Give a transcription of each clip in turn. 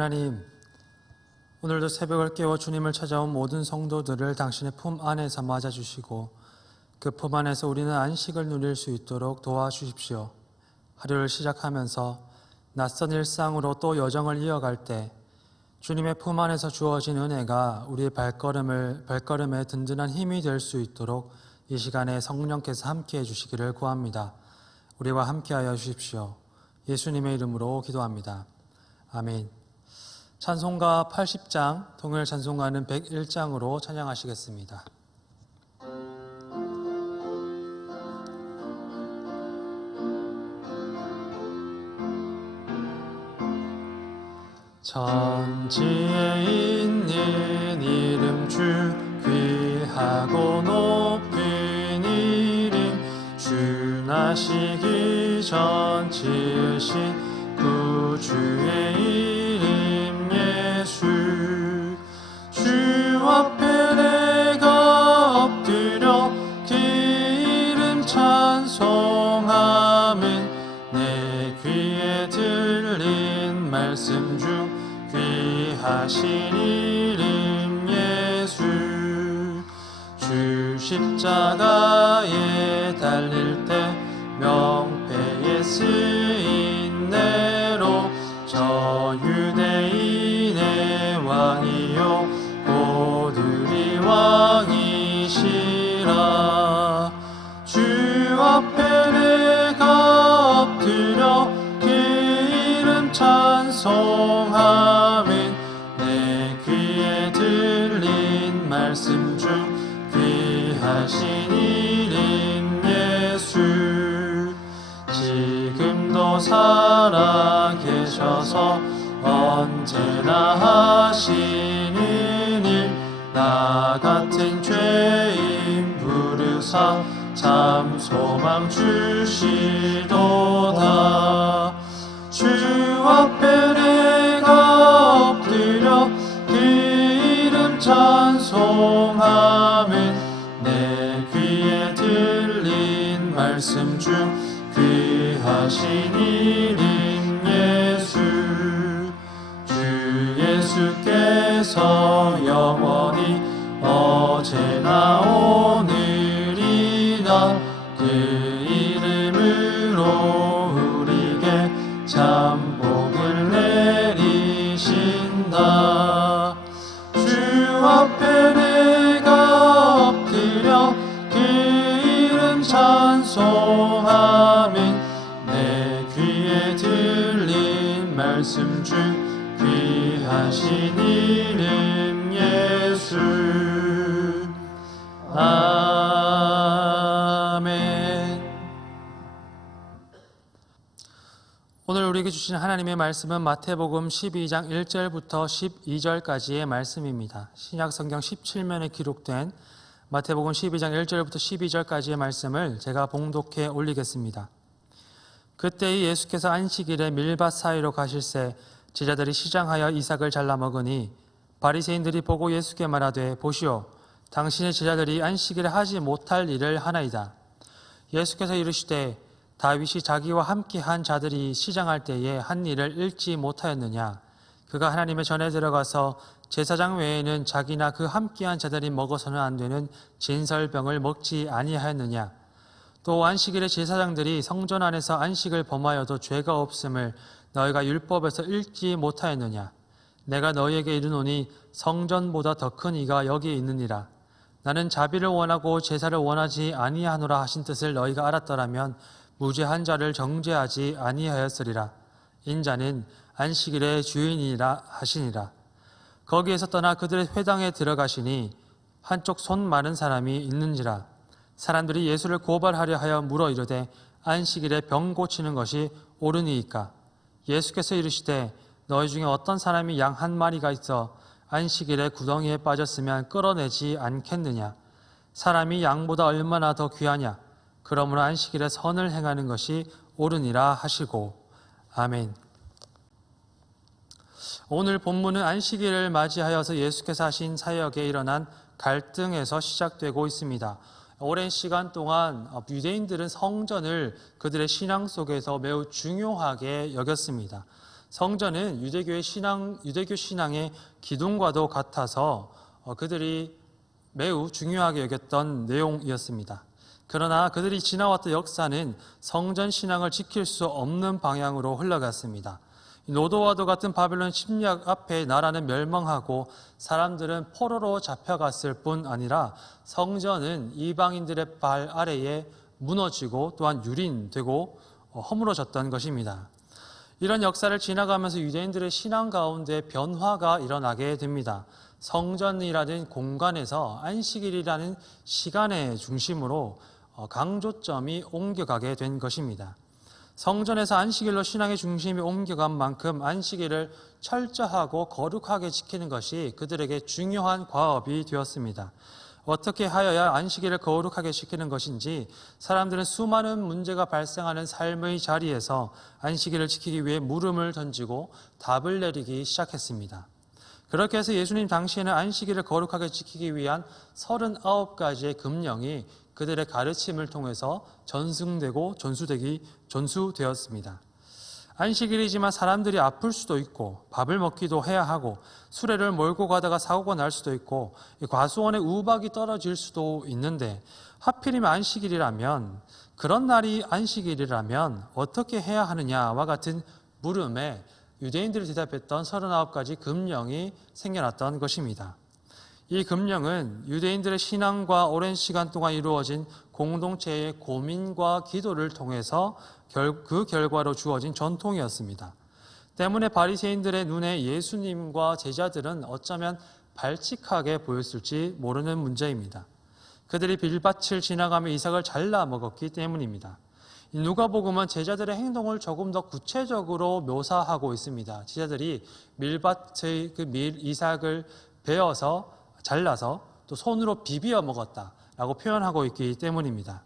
하나님, 오늘도 새벽을 깨워 주님을 찾아온 모든 성도들을 당신의 품 안에서 맞아주시고 그 품 안에서 우리는 안식을 누릴 수 있도록 도와주십시오. 하루를 시작하면서 낯선 일상으로 또 여정을 이어갈 때 주님의 품 안에서 주어진 은혜가 우리의 발걸음에 든든한 힘이 될 수 있도록 이 시간에 성령께서 함께해 주시기를 구합니다. 우리와 함께하여 주십시오. 예수님의 이름으로 기도합니다. 아멘. 찬송가 80장, 통일 찬송가는 101장으로 찬양하시겠습니다. 천지에 있는 이름 주 귀하고 높은 이름 주 나시기 전 지으신 구주의 이름 예수 주 앞에 내가 엎드려 그 이름 찬송하면 내 귀에 들린 말씀 중 귀하신 이름 예수 주 십자가에 달릴 때 명패에 쓰인 내로 저 유대인의 왕이요 고들이 왕이시라 주 앞에 내가 엎드려 그 이름 찬송하면 내 귀에 들린 말씀 중 귀하신 이름 예수 지금도 살아계셔서 언제나 하시는 일 나 같은 죄인 부르사 참 소망 주시도다 주 앞에 내가 엎드려 그 이름 찬송하면 내 귀에 들린 말씀 중 귀하신 이름 예수 주 예수께서 영원히 어제나 오늘이나 그 이름으로 우리에게 참 복을 내리신다 주 앞에 내가 엎드려 그 이름 찬송하면 내 귀에 들린 말씀 중 귀하신 이름 예수 아멘. 오늘 우리에게 주신 하나님의 말씀은 마태복음 12장 1절부터 12절까지의 말씀입니다. 신약성경 17면에 기록된 마태복음 12장 1절부터 12절까지의 말씀을 제가 봉독해 올리겠습니다. 그때 예수께서 안식일에 밀밭 사이로 가실새 제자들이 시장하여 이삭을 잘라 먹으니 바리새인들이 보고 예수께 말하되 보시오 당신의 제자들이 안식일에 하지 못할 일을 하나이다. 예수께서 이르시되 다윗이 자기와 함께한 자들이 시장할 때에 한 일을 읽지 못하였느냐 그가 하나님의 전에 들어가서 제사장 외에는 자기나 그 함께한 자들이 먹어서는 안 되는 진설병을 먹지 아니하였느냐 또 안식일에 제사장들이 성전 안에서 안식을 범하여도 죄가 없음을 너희가 율법에서 읽지 못하였느냐 내가 너희에게 이르노니 성전보다 더 큰 이가 여기 있느니라 나는 자비를 원하고 제사를 원하지 아니하노라 하신 뜻을 너희가 알았더라면 무죄한 자를 정죄하지 아니하였으리라 인자는 안식일의 주인이라 하시니라 거기에서 떠나 그들의 회당에 들어가시니 한쪽 손 마른 사람이 있는지라 사람들이 예수를 고발하려 하여 물어 이르되 안식일에 병 고치는 것이 옳으니이까 예수께서 이르시되 너희 중에 어떤 사람이 양 한 마리가 있어 안식일에 구덩이에 빠졌으면 끌어내지 않겠느냐 사람이 양보다 얼마나 더 귀하냐 그러므로 안식일에 선을 행하는 것이 옳으니라 하시고 아멘. 오늘 본문은 안식일을 맞이하여서 예수께서 하신 사역에 일어난 갈등에서 시작되고 있습니다. 오랜 시간 동안 유대인들은 성전을 그들의 신앙 속에서 매우 중요하게 여겼습니다. 성전은 유대교 신앙의 기둥과도 같아서 그들이 매우 중요하게 여겼던 내용이었습니다. 그러나 그들이 지나왔던 역사는 성전 신앙을 지킬 수 없는 방향으로 흘러갔습니다. 노도와도 같은 바벨론 침략 앞에 나라는 멸망하고 사람들은 포로로 잡혀갔을 뿐 아니라 성전은 이방인들의 발 아래에 무너지고 또한 유린되고 허물어졌던 것입니다. 이런 역사를 지나가면서 유대인들의 신앙 가운데 변화가 일어나게 됩니다. 성전이라는 공간에서 안식일이라는 시간의 중심으로 강조점이 옮겨가게 된 것입니다. 성전에서 안식일로 신앙의 중심이 옮겨간 만큼 안식일을 철저하고 거룩하게 지키는 것이 그들에게 중요한 과업이 되었습니다. 어떻게 하여야 안식일을 거룩하게 지키는 것인지 사람들은 수많은 문제가 발생하는 삶의 자리에서 안식일을 지키기 위해 물음을 던지고 답을 내리기 시작했습니다. 그렇게 해서 예수님 당시에는 안식일을 거룩하게 지키기 위한 39가지의 금령이 그들의 가르침을 통해서 전승되고 전수되었습니다. 안식일이지만 사람들이 아플 수도 있고 밥을 먹기도 해야 하고 수레를 몰고 가다가 사고가 날 수도 있고 과수원에 우박이 떨어질 수도 있는데 하필이면 안식일이라면 그런 날이 안식일이라면 어떻게 해야 하느냐와 같은 물음에 유대인들이 대답했던 39가지 금령이 생겨났던 것입니다. 이 금령은 유대인들의 신앙과 오랜 시간 동안 이루어진 공동체의 고민과 기도를 통해서 그 결과로 주어진 전통이었습니다. 때문에 바리새인들의 눈에 예수님과 제자들은 어쩌면 발칙하게 보였을지 모르는 문제입니다. 그들이 빌밭을 지나가며 이삭을 잘라 먹었기 때문입니다. 누가복음은 제자들의 행동을 조금 더 구체적으로 묘사하고 있습니다. 제자들이 밀밭의 이삭을 베어서 잘라서 또 손으로 비비어 먹었다라고 표현하고 있기 때문입니다.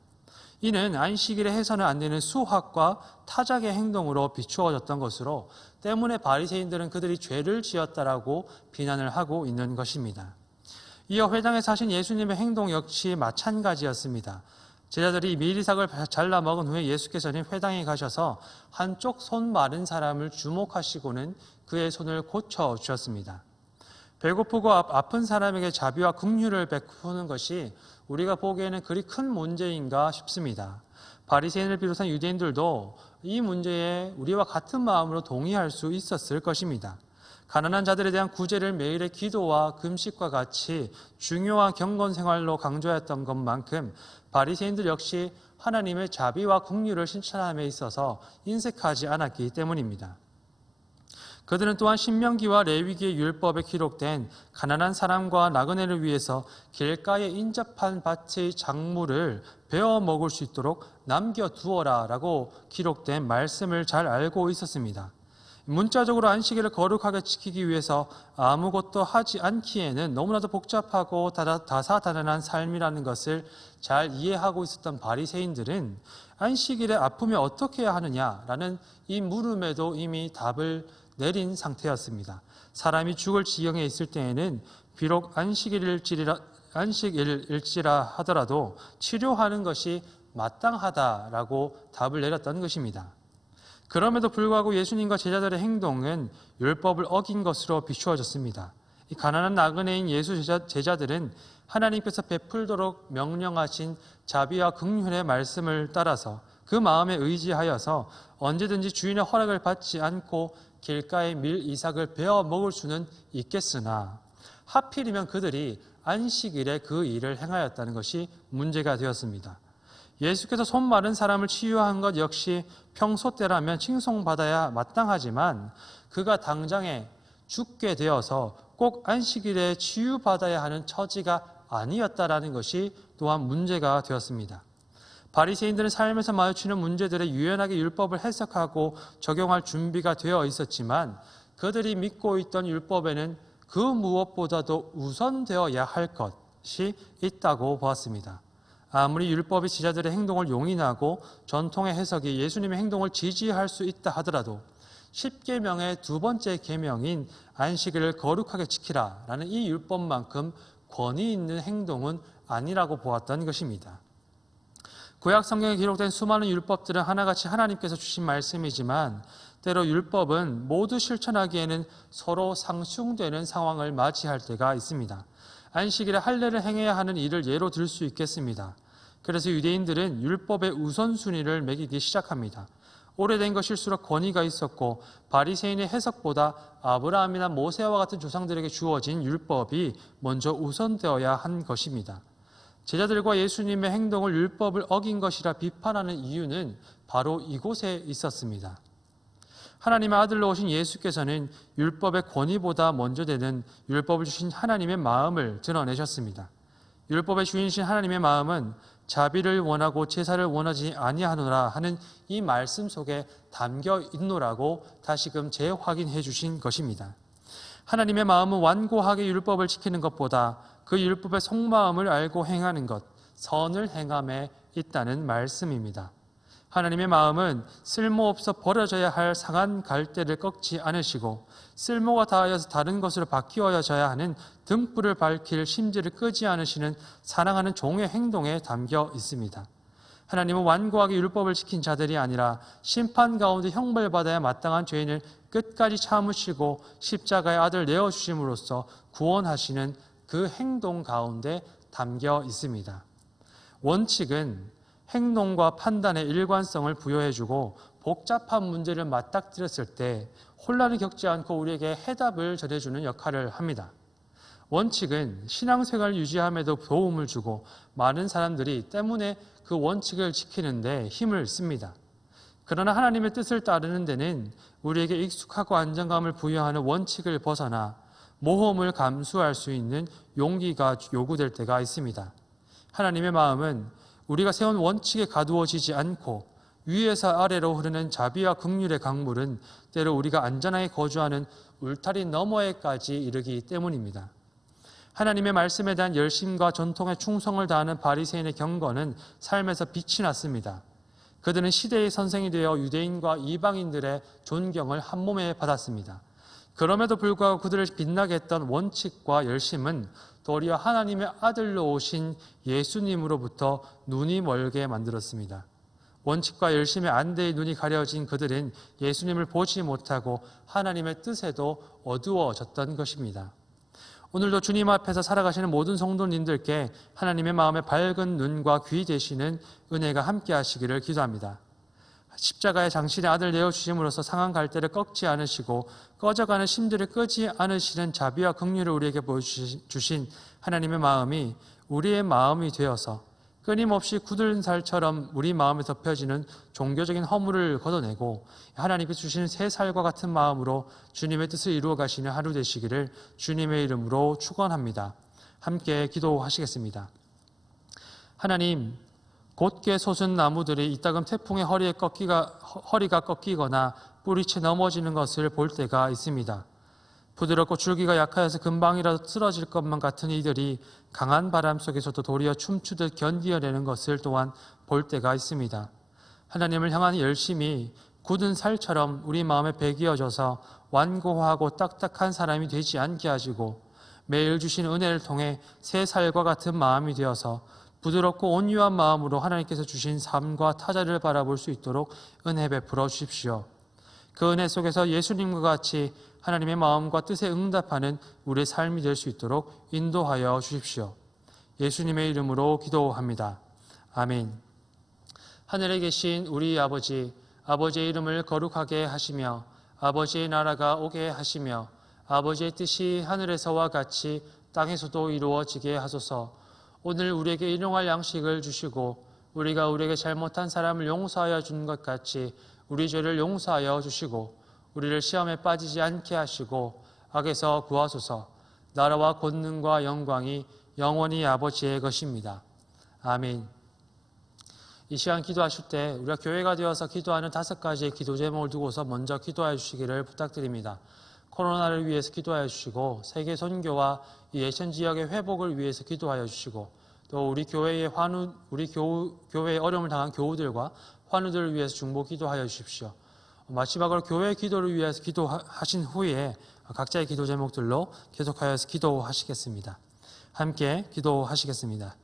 이는 안식일에 해서는 안 되는 수학과 타작의 행동으로 비추어졌던 것으로 때문에 바리새인들은 그들이 죄를 지었다라고 비난을 하고 있는 것입니다. 이어 회당에서 하신 예수님의 행동 역시 마찬가지였습니다. 제자들이 밀이삭을 잘라 먹은 후에 예수께서는 회당에 가셔서 한쪽 손 마른 사람을 주목하시고는 그의 손을 고쳐주셨습니다. 배고프고 아픈 사람에게 자비와 긍휼을 베푸는 것이 우리가 보기에는 그리 큰 문제인가 싶습니다. 바리새인을 비롯한 유대인들도 이 문제에 우리와 같은 마음으로 동의할 수 있었을 것입니다. 가난한 자들에 대한 구제를 매일의 기도와 금식과 같이 중요한 경건 생활로 강조했던 것만큼 바리새인들 역시 하나님의 자비와 긍휼을 실천함에 있어서 인색하지 않았기 때문입니다. 그들은 또한 신명기와 레위기의 율법에 기록된 가난한 사람과 나그네를 위해서 길가에 인접한 밭의 작물을 베어 먹을 수 있도록 남겨두어라 라고 기록된 말씀을 잘 알고 있었습니다. 문자적으로 안식일을 거룩하게 지키기 위해서 아무것도 하지 않기에는 너무나도 복잡하고 다사다난한 삶이라는 것을 잘 이해하고 있었던 바리새인들은 안식일에 아프면 어떻게 해야 하느냐라는 이 물음에도 이미 답을 내린 상태였습니다. 사람이 죽을 지경에 있을 때에는 비록 안식일일지라 하더라도 치료하는 것이 마땅하다라고 답을 내렸던 것입니다. 그럼에도 불구하고 예수님과 제자들의 행동은 율법을 어긴 것으로 비추어졌습니다. 이 가난한 나그네인 예수 제자들은 하나님께서 베풀도록 명령하신 자비와 긍휼의 말씀을 따라서 그 마음에 의지하여서 언제든지 주인의 허락을 받지 않고 길가에 밀 이삭을 베어 먹을 수는 있겠으나 하필이면 그들이 안식일에 그 일을 행하였다는 것이 문제가 되었습니다. 예수께서 손 마른 사람을 치유한 것 역시 평소 때라면 칭송받아야 마땅하지만 그가 당장에 죽게 되어서 꼭 안식일에 치유받아야 하는 처지가 아니었다라는 것이 또한 문제가 되었습니다. 바리새인들은 삶에서 마주치는 문제들에 유연하게 율법을 해석하고 적용할 준비가 되어 있었지만 그들이 믿고 있던 율법에는 그 무엇보다도 우선되어야 할 것이 있다고 보았습니다. 아무리 율법이 제자들의 행동을 용인하고 전통의 해석이 예수님의 행동을 지지할 수 있다 하더라도 10계명의 두 번째 계명인 안식일을 거룩하게 지키라라는 이 율법만큼 권위 있는 행동은 아니라고 보았던 것입니다. 구약 성경에 기록된 수많은 율법들은 하나같이 하나님께서 주신 말씀이지만 때로 율법은 모두 실천하기에는 서로 상충되는 상황을 맞이할 때가 있습니다. 안식일에 할례를 행해야 하는 일을 예로 들 수 있겠습니다. 그래서 유대인들은 율법의 우선순위를 매기기 시작합니다. 오래된 것일수록 권위가 있었고 바리새인의 해석보다 아브라함이나 모세와 같은 조상들에게 주어진 율법이 먼저 우선되어야 한 것입니다. 제자들과 예수님의 행동을 율법을 어긴 것이라 비판하는 이유는 바로 이곳에 있었습니다. 하나님의 아들로 오신 예수께서는 율법의 권위보다 먼저 되는 율법을 주신 하나님의 마음을 드러내셨습니다. 율법의 주인이신 하나님의 마음은 자비를 원하고 제사를 원하지 아니하노라 하는 이 말씀 속에 담겨 있노라고 다시금 재확인해 주신 것입니다. 하나님의 마음은 완고하게 율법을 지키는 것보다 그 율법의 속마음을 알고 행하는 것, 선을 행함에 있다는 말씀입니다. 하나님의 마음은 쓸모없어 버려져야 할 상한 갈대를 꺾지 않으시고 쓸모가 다하여서 다른 것으로 바뀌어져야 하는 등불을 밝힐 심지를 끄지 않으시는 사랑하는 종의 행동에 담겨 있습니다. 하나님은 완고하게 율법을 지킨 자들이 아니라 심판 가운데 형벌받아야 마땅한 죄인을 끝까지 참으시고 십자가의 아들 내어주심으로써 구원하시는 그 행동 가운데 담겨 있습니다. 원칙은 행동과 판단의 일관성을 부여해주고 복잡한 문제를 맞닥뜨렸을 때 혼란을 겪지 않고 우리에게 해답을 전해주는 역할을 합니다. 원칙은 신앙생활을 유지함에도 도움을 주고 많은 사람들이 때문에 그 원칙을 지키는 데 힘을 씁니다. 그러나 하나님의 뜻을 따르는 데는 우리에게 익숙하고 안정감을 부여하는 원칙을 벗어나 모험을 감수할 수 있는 용기가 요구될 때가 있습니다. 하나님의 마음은 우리가 세운 원칙에 가두어지지 않고 위에서 아래로 흐르는 자비와 긍휼의 강물은 때로 우리가 안전하게 거주하는 울타리 너머에까지 이르기 때문입니다. 하나님의 말씀에 대한 열심과 전통에 충성을 다하는 바리새인의 경건은 삶에서 빛이 났습니다. 그들은 시대의 선생이 되어 유대인과 이방인들의 존경을 한몸에 받았습니다. 그럼에도 불구하고 그들을 빛나게 했던 원칙과 열심은 도리어 하나님의 아들로 오신 예수님으로부터 눈이 멀게 만들었습니다. 원칙과 열심의 안대의 눈이 가려진 그들은 예수님을 보지 못하고 하나님의 뜻에도 어두워졌던 것입니다. 오늘도 주님 앞에서 살아가시는 모든 성도님들께 하나님의 마음의 밝은 눈과 귀 되시는 은혜가 함께 하시기를 기도합니다. 십자가의 장신의 아들 내어주심으로써 상한 갈대를 꺾지 않으시고 꺼져가는 심들을 끄지 않으시는 자비와 긍휼을 우리에게 보여주신 하나님의 마음이 우리의 마음이 되어서 끊임없이 굳은 살처럼 우리 마음에 덮여지는 종교적인 허물을 걷어내고 하나님께 주시는 새 살과 같은 마음으로 주님의 뜻을 이루어 가시는 하루 되시기를 주님의 이름으로 축원합니다. 함께 기도하시겠습니다. 하나님, 곧게 솟은 나무들이 이따금 태풍의 허리가 꺾이거나 뿌리채 넘어지는 것을 볼 때가 있습니다. 부드럽고 줄기가 약하여서 금방이라도 쓰러질 것만 같은 이들이 강한 바람 속에서도 도리어 춤추듯 견디어내는 것을 또한 볼 때가 있습니다. 하나님을 향한 열심이 굳은 살처럼 우리 마음에 배기어져서 완고하고 딱딱한 사람이 되지 않게 하시고 매일 주신 은혜를 통해 새 살과 같은 마음이 되어서 부드럽고 온유한 마음으로 하나님께서 주신 삶과 타자를 바라볼 수 있도록 은혜 베풀어 주십시오. 그 은혜 속에서 예수님과 같이 하나님의 마음과 뜻에 응답하는 우리의 삶이 될 수 있도록 인도하여 주십시오. 예수님의 이름으로 기도합니다. 아멘. 하늘에 계신 우리 아버지, 아버지의 이름을 거룩하게 하시며 아버지의 나라가 오게 하시며 아버지의 뜻이 하늘에서와 같이 땅에서도 이루어지게 하소서. 오늘 우리에게 일용할 양식을 주시고 우리가 우리에게 잘못한 사람을 용서하여 준 것 같이 우리 죄를 용서하여 주시고 우리를 시험에 빠지지 않게 하시고 악에서 구하소서. 나라와 권능과 영광이 영원히 아버지의 것입니다. 아멘. 이 시간 기도하실 때 우리가 교회가 되어서 기도하는 5가지의 기도 제목을 두고서 먼저 기도해 주시기를 부탁드립니다. 코로나를 위해서 기도하여 주시고 세계 선교와 이 예천 지역의 회복을 위해서 기도하여 주시고 또 우리 교회의 교회의 어려움을 당한 교우들과 환우들을 위해서 중보 기도하여 주십시오. 마지막으로 교회 기도를 위해서 기도하신 후에 각자의 기도 제목들로 계속하여서 기도하시겠습니다. 함께 기도하시겠습니다.